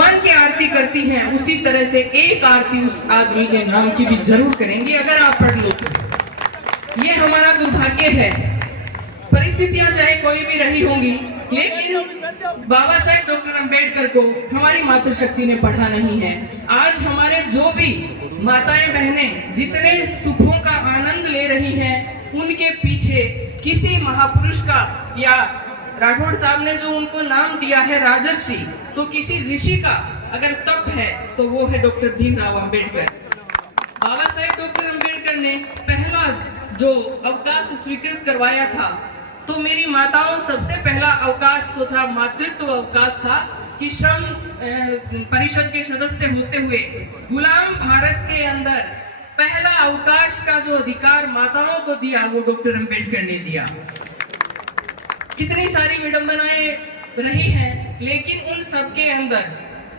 भगवान की आरती करती हैं, उसी तरह से एक आरती उस आदमी के नाम की भी जरूर करेंगे अगर आप पढ़ लो तो। ये हमारा दुर्भाग्य है। परिस्थितियां चाहे कोई भी रही होंगी, लेकिन बाबा साहेब डॉक्टर अंबेडकर को हमारी मातृशक्ति ने पढ़ा नहीं है। आज हमारे जो भी माताएं बहनें जितने सुखों का आनंद ले रही हैं, उनके पीछे किसी महापुरुष का, या राठौड़ साहब ने जो उनको नाम दिया है राजर्षि, तो किसी ऋषि का अगर तप है तो वो है डॉक्टर भीमराव अंबेडकर। बाबा साहेब डॉक्टर अंबेडकर ने पहला जो अवकाश स्वीकृत करवाया था, तो मेरी माताओं सबसे पहला अवकाश तो था मातृत्व अवकाश था, कि श्रम परिषद के सदस्य होते हुए गुलाम भारत के अंदर पहला अवकाश का जो अधिकार माताओं को दिया, वो डॉक्टर अंबेडकर ने दिया। कितनी सारी विडंबनाएं रही हैं, लेकिन उन सब के अंदर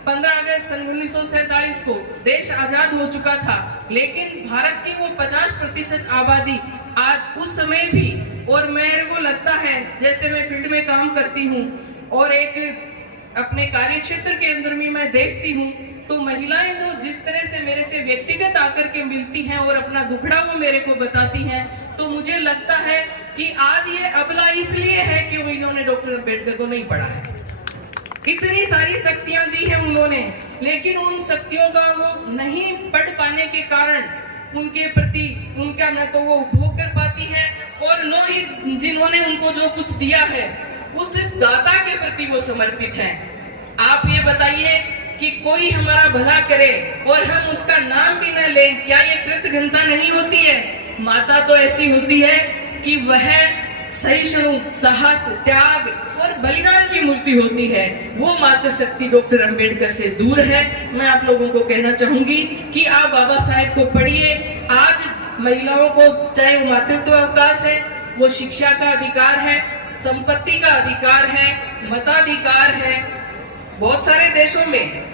15 अगस्त सन 1947 को देश आजाद हो चुका था, लेकिन भारत की वो 50% आबादी आज उस समय भी, और मेरे को लगता है जैसे मैं फील्ड में काम करती हूँ और एक अपने कार्य क्षेत्र के अंदर भी मैं देखती हूँ, तो महिलाएं जो जिस तरह से मेरे से व्यक्तिगत आकर के मिलती हैं और अपना दुखड़ा वो मेरे को बताती हैं, तो मुझे लगता है कि आज ये अबला इसलिए है कि वो इन्होंने डॉक्टर अंबेडकर को नहीं पढ़ा है। इतनी सारी शक्तियां दी हैं उन्होंने, लेकिन उन शक्तियों का वो नहीं पढ़ पाने के कारण उनके प्रति उनका न तो वो उपभोग कर पाती है, और न ही जिन्होंने उनको जो कुछ दिया है उस दाता के प्रति वो समर्पित हैं। आप ये बताइए कि कोई हमारा भला करे और हम उसका नाम भी न ले, क्या ये कृतज्ञता नहीं होती है? माता तो ऐसी होती है कि वह सहिष्णु, साहस, त्याग और बलिदान की मूर्ति होती है। वो मातृशक्ति डॉक्टर अंबेडकर से दूर है। मैं आप लोगों को कहना चाहूंगी कि आप बाबा साहेब को पढ़िए। आज महिलाओं को चाहे वो मातृत्व अवकाश है, वो शिक्षा का अधिकार है, संपत्ति का अधिकार है, मताधिकार है। बहुत सारे देशों में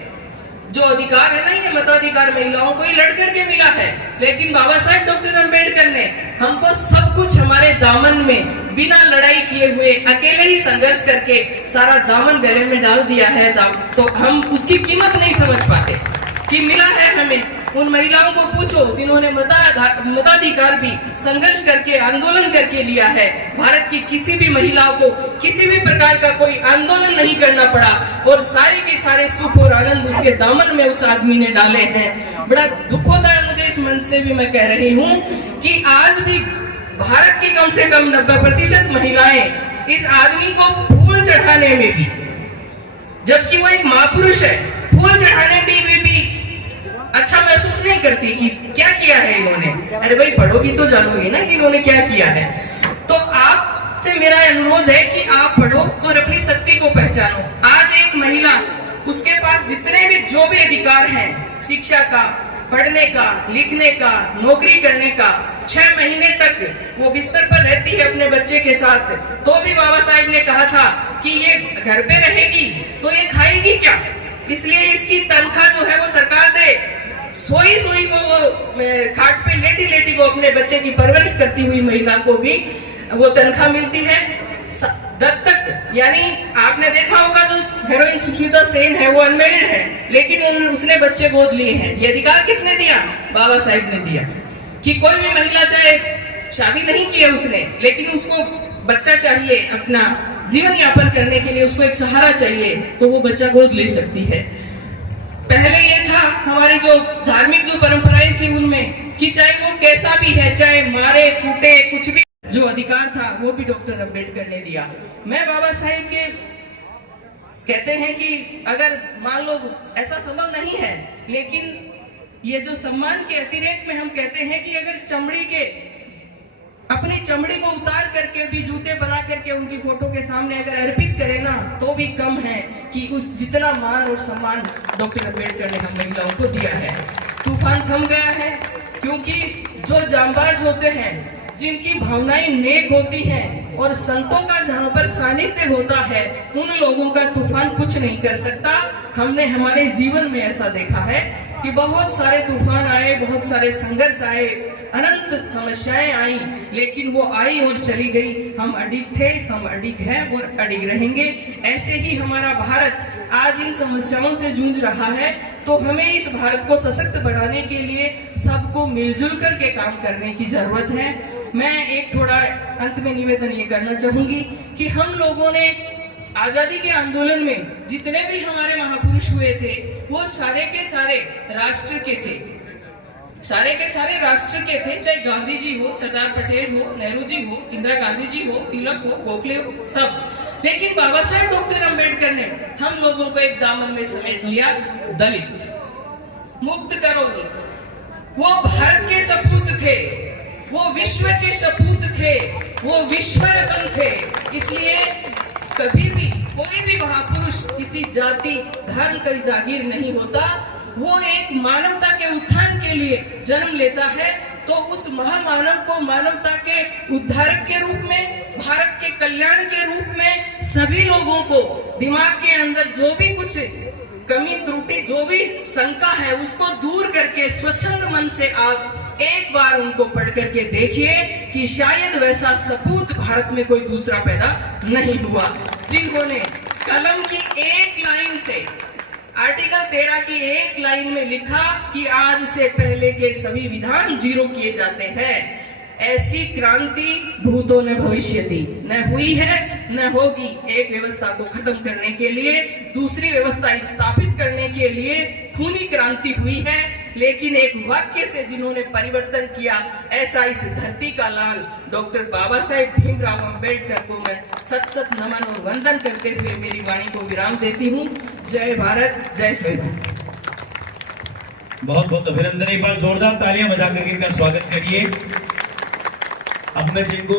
जो अधिकार है ना, ये मताधिकार महिलाओं को ही लड़ करके मिला है, लेकिन बाबा साहेब डॉक्टर अंबेडकर ने हमको सब कुछ हमारे दामन में बिना लड़ाई किए हुए अकेले ही संघर्ष करके सारा दामन गले में डाल दिया है। तो हम उसकी कीमत नहीं समझ पाते कि मिला है हमें। उन महिलाओं को पूछो जिन्होंने मताधिकार भी संघर्ष करके, आंदोलन करके लिया है। भारत की किसी भी महिला को किसी भी प्रकार का कोई आंदोलन नहीं करना पड़ा, और सारे के सारे सुख और आनंद उसके दामन में उस आदमी ने डाले हैं। बड़ा दुख होता है मुझे इस मंच से भी मैं कह रही हूँ कि आज भी भारत की कम से कम 90% महिलाएं इस आदमी को फूल चढ़ाने में भी, जबकि वो एक महापुरुष है, फूल चढ़ाने में भी अच्छा महसूस नहीं करती कि क्या किया है इन्होंने। अरे भाई पढ़ोगी तो जानोगी ना कि इन्होंने क्या किया है। तो आपसे मेरा अनुरोध है कि आप पढ़ो और अपनी शक्ति को पहचानो। आज एक महिला, उसके पास जितने भी जो भी अधिकार हैं, शिक्षा का, पढ़ने का, लिखने का, नौकरी करने का, 6 महीने तक वो बिस्तर पर रहती है अपने बच्चे के साथ, तो भी बाबा साहेब ने कहा था कि ये घर पे रहेगी तो ये खाएगी क्या, इसलिए इसकी तनख्वाह जो है वो सरकार दे। सोई सोई को वो खाट पे लेटी लेटी को अपने बच्चे की परवरिश करती हुई महिला को भी वो तनख्वाह मिलती है। दत्तक, यानी आपने देखा होगा जो हीरोइन सुष्मिता सेन है वो अनमेरिड है, लेकिन उसने बच्चे गोद लिए हैं। ये अधिकार किसने दिया? बाबा साहेब ने दिया कि कोई भी महिला चाहे शादी नहीं की है उसने, लेकिन उसको बच्चा चाहिए, अपना जीवन यापन करने के लिए उसको एक सहारा चाहिए, तो वो बच्चा गोद ले सकती है। पहले ये था हमारी जो धार्मिक जो परंपराएं थी उनमें कि चाहे वो कैसा भी है, चाहे मारे कूटे कुछ भी, जो अधिकार था वो भी डॉक्टर अंबेडकर ने दिया। मैं बाबा साहेब के कहते हैं कि अगर मान लो ऐसा संभव नहीं है, लेकिन ये जो सम्मान के अतिरेक में हम कहते हैं कि अगर चमड़ी के अपनी चमड़ी को उतार करके भी जूते बना करके उनकी फोटो के सामने अगर अर्पित करें ना, तो भी कम है कि उस जितना मान और सम्मान डॉक्टर अंबेडकर ने हम महिलाओं को दिया है। तूफान थम गया है, क्योंकि जो जांबाज होते हैं, जिनकी भावनाएं नेक होती हैं और संतों का जहां पर सानिध्य होता है, उन लोगों का तूफान कुछ नहीं कर सकता। हमने हमारे जीवन में ऐसा देखा है कि बहुत सारे तूफान आए, बहुत सारे संघर्ष आए, अनंत समस्याएं आई, लेकिन वो आई और चली गई। हम अडिग थे, हम अडिग हैं और अडिग रहेंगे। ऐसे ही हमारा भारत आज इन समस्याओं से जूझ रहा है, तो हमें इस भारत को सशक्त बनाने के लिए सबको मिलजुल कर के काम करने की जरूरत है। मैं एक थोड़ा अंत में निवेदन ये करना चाहूंगी कि हम लोगों ने आजादी के आंदोलन में जितने भी हमारे महापुरुष हुए थे, वो सारे के सारे राष्ट्र के थे, सारे के सारे राष्ट्र के थे, चाहे गांधी जी हो, सरदार पटेल हो, नेहरू जी हो, इंदिरा गांधी जी हो, तिलक हो, गोखले हो, सब। लेकिन बाबा साहेब डॉक्टर अंबेडकर ने हम लोगों को एक दामन में समेट लिया, दलित मुक्त करोगे। वो भारत के सपूत थे, वो विश्व के सपूत थे, वो विश्व रत्न थे। इसलिए कभी भी कोई भी महापुरुष किसी जाति धर्म का जागीर नहीं होता, वो एक मानवता के उत्थान के लिए जन्म लेता है। तो उस महामानव को मानवता के उद्धारक के रूप में, भारत के कल्याण के रूप में सभी लोगों को दिमाग के अंदर जो भी कुछ कमी त्रुटि, जो भी शंका है, उसको दूर करके स्वच्छंद मन से आप एक बार उनको पढ़ करके देखिए कि शायद वैसा सपूत भारत में कोई दूसरा पैदा नहीं हुआ, जिन्होंने कलम की एक लाइन से, आर्टिकल 13 की एक लाइन में लिखा कि आज से पहले के सभी विधान जीरो किए जाते हैं। ऐसी क्रांति भूतो न भविष्यति, न हुई है न होगी। एक व्यवस्था को खत्म करने के लिए दूसरी व्यवस्था स्थापित करने के लिए खूनी क्रांति हुई है, लेकिन एक वाक्य से जिन्होंने परिवर्तन किया, ऐसा इस धरती का लाल डॉक्टर बाबा साहेब भीमराव अंबेडकर को मैं सत सत नमन और वंदन करते हुए मेरी वाणी को विराम देती हूँ। जय भारत, जय संविधान। बहुत बहुत अभिनंदन। एक बार जोरदार तालियां बजा करके इनका स्वागत करिए। अब मैं जिनको